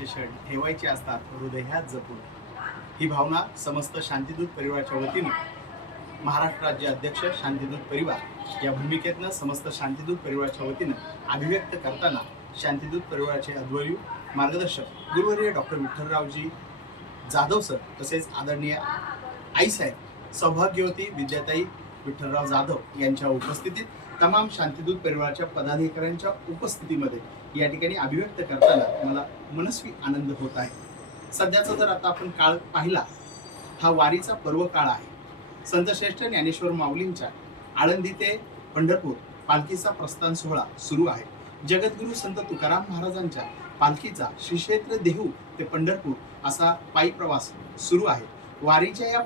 आनंदाचे क्षण ठेवायचे असतात हृदयात जपून. ही भावना समस्त शांतीदूत परिवाराच्या वतीनं महाराष्ट्र राज्य अध्यक्ष शांतीदूत परिवार या भूमिकेतनं समस्त शांतीदूत परिवाराच्या वतीनं अभिव्यक्त करताना शांतीदूत परिवाराचे अध्वर्यू मार्गदर्शक गुरुवर्य डॉक्टर विठ्ठलरावजी जाधव सर तसेच आदरणीय आईसाहेब सौभाग्यवती विद्याताई विठ्ठलराव जाधव यांच्या उपस्थितीत तमाम शांतीदूत परिवाराच्या पदाधिकाऱ्यांच्या उपस्थितीमध्ये या ठिकाणी अभिव्यक्त करताना मला मनस्वी आनंद होत आहे. सध्याचा जर आता आपण काळ पाहिला हा वारीचा पर्व काळ आहे. संतश्रेष्ठ ज्ञानेश्वर माऊलींच्या आळंदी ते पंढरपूर पालखीचा प्रस्थान सोहळा सुरू आहे. जगद्गुरू संत तुकाराम महाराजांच्या पालखीचा श्रीक्षेत्र देहू ते पंढरपूर असा पायी प्रवास सुरू आहे. वारीच्या या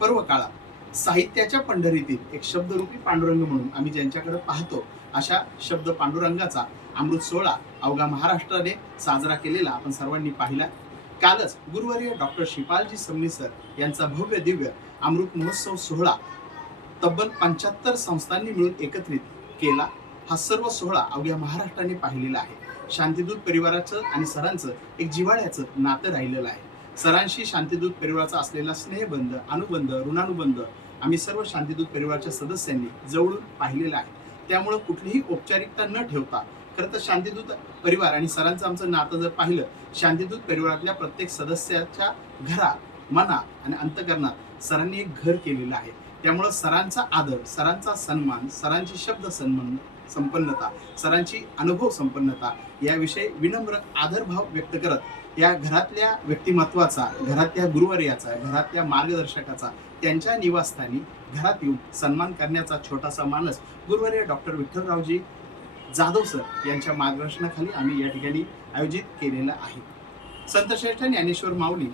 पर्व काळात साहित्याच्या पंढरीतील एक शब्दरूपी पांडुरंग म्हणून आम्ही ज्यांच्याकडे पाहतो अशा शब्द पांडुरंगाचा अमृत सोहळा अवघा महाराष्ट्राने साजरा केलेला आपण सर्वांनी पाहिला. कालच गुरुवर्य डॉक्टर शिपालजी समनीसर यांचा भव्य दिव्य अमृत महोत्सव सोहळा तब्बल पंच्याहत्तर संस्थांनी मिळून एकत्रित केला. हा सर्व सोहळा अवघ्या महाराष्ट्राने पाहिलेला आहे. शांतीदूत परिवाराचं आणि सरांचं एक जिव्हाळ्याचं नातं राहिलेलं आहे. सरांशी शांतिदूत परिवाराचा असलेला स्नेहबंध अनुबंध ऋणानुबंध आम्ही सर्व शांतिदूत परिवाराच्या सदस्यांनी जवळून पाहिलेला आहे त्यामुळं कुठलीही औपचारिकता न ठेवता खरं तर शांतिदूत परिवार आणि सरांचं आमचं नातं जर पाहिलं शांतिदूत परिवारातल्या प्रत्येक सदस्याच्या घरात मना आणि अंतकरणात सरांनी एक घर केलेलं आहे. त्यामुळं सरांचा आदर सरांचा सन्मान सरांची शब्द सन्मान संपन्नता सरांची अनुभव संपन्नता याविषयी विनम्र आदरभाव व्यक्त करत या घरातल्या व्यक्तिमत्वाचा घरातल्या गुरुवर्याचा घरातल्या मार्गदर्शकाचा त्यांच्या निवासस्थानी घरात येऊन सन्मान करण्याचा छोटासा मानस गुरुवर्य डॉक्टर विठ्ठलरावजी जाधव सर यांच्या मार्गदर्शनाखाली आम्ही या ठिकाणी आयोजित केलेला आहे. संतश्रेष्ठ ज्ञानेश्वर माऊली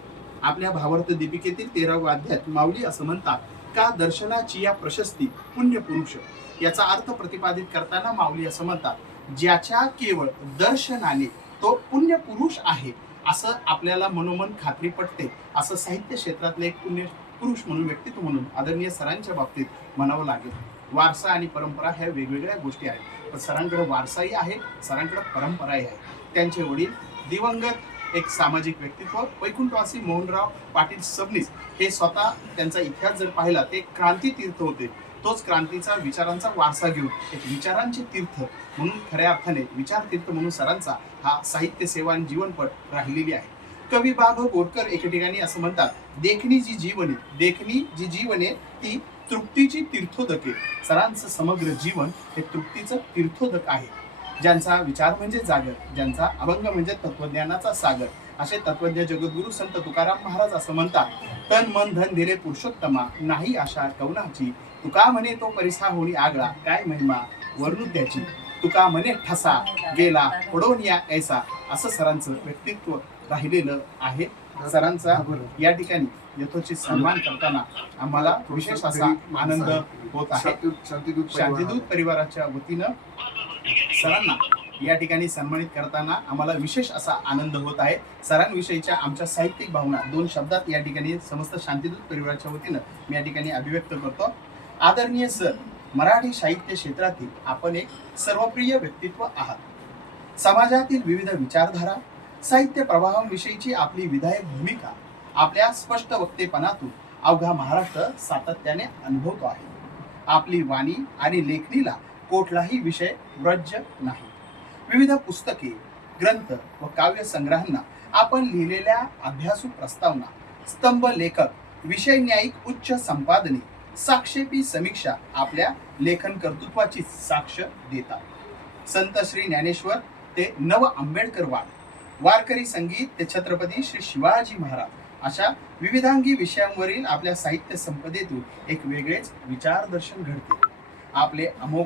आपल्या भावार्थ दीपिकेतील तेराव्या अध्यात माऊली असं म्हणतात का दर्शनाची या प्रशस्ती पुण्य पुरुष? याचा अर्थ प्रतिपादित करताना माऊली असं म्हणतात ज्याच्या केवळ दर्शनाने तो पुण्य पुरुष आहे असं आपल्याला मनोमन खात्री पटते. असं साहित्य क्षेत्रातले एक पुण्य पुरुष म्हणून व्यक्तित्व म्हणून आदरणीय सरांच्या बाबतीत म्हणावं लागेल. वारसा आणि परंपरा ह्या वेगवेगळ्या गोष्टी आहेत. पण सरांकडे वारसाही आहे सरांकडे परंपराही आहे. त्यांचे वडील दिवंगत एक सामाजिक व्यक्तित्व वैकुंठवासी मोहनराव पाटील सबनीस हे स्वतः त्यांचा इतिहास जर पाहिला ते क्रांती तीर्थ होते. तोच क्रांतीचा विचारांचा वारसा घेऊन एक विचारांचे तीर्थ म्हणून खऱ्या अर्थाने विचार तीर्थ म्हणून सरांचा हा साहित्य सेवा आणि जीवनपट राहिलेली आहे. कवी बाब बोरकर एके ठिकाणी असं म्हणतात देखणी जी जीवने देखणी जी जीवने ती तृप्तीची तीर्थोदके. सरांचं समग्र जीवन हे तृप्तीचं तीर्थोदक आहे. ज्यांचा विचार म्हणजे जागर ज्यांचा अभंग म्हणजे तत्वज्ञानाचा सागर. असे तत्वज्ञ जगद्गुरु संत तुकाराम महाराज असं म्हणतात तन मन धन दिले पुरुषोत्तमा नाही आशा कवनाची तुका म्हणे तो परिसा होणी आगळा काय महिमा वर्णू त्याची तुका म्हणे ठसा गेला पडोन या ऐसा. असं सरांचं व्यक्तित्व राहिलेलं आहे. सरांचा या ठिकाणी यथोचित सन्मान करताना आम्हाला विशेष असा आनंद होत आहे. शांतिदूत शांतिदूत परिवाराच्या वतीनं सरांना. या ठिकाणी सन्मानित करताना आम्हाला विशेष असा आनंद होत आहे. सरांविषयीच्या आमच्या साहित्यिक भावना दोन शब्दात या ठिकाणी समस्त शांतीदूत परिवाराच्या वतीनं मी या ठिकाणी अभिव्यक्त करतो. आदरणीय सर मराठी साहित्य क्षेत्रातील आपण एक सर्वप्रिय व्यक्तित्व आहात. समाजातील विविध विचारधारा साहित्य प्रवाहांविषयीची आपली विधायक भूमिका आपल्या स्पष्ट वक्तेपणातून अवघा महाराष्ट्र सातत्याने अनुभवतो आहे. आपली वाणी आणि लेखणीला कुठलाही विषय व्रज्य नाही. विविध पुस्तके ग्रंथ व काव्य संग्रहांना आपण लिहिलेल्या अभ्यासू प्रस्तावना स्तंभ लेखक विषय न्यायिक उच्च संपादने साक्षेपी समीक्षा आपल्या लेखन कर्तृत्वाची साक्ष देतात. संत श्री ज्ञानेश्वर ते नव आंबेडकर वाद वारकरी संगीत ते छत्रपती श्री शिवाजी महाराज अशा विविधांगी विषयांवरील आपल्या साहित्य संपदेतून एक वेगळेच विचारदर्शन घडते. आपले अमोघ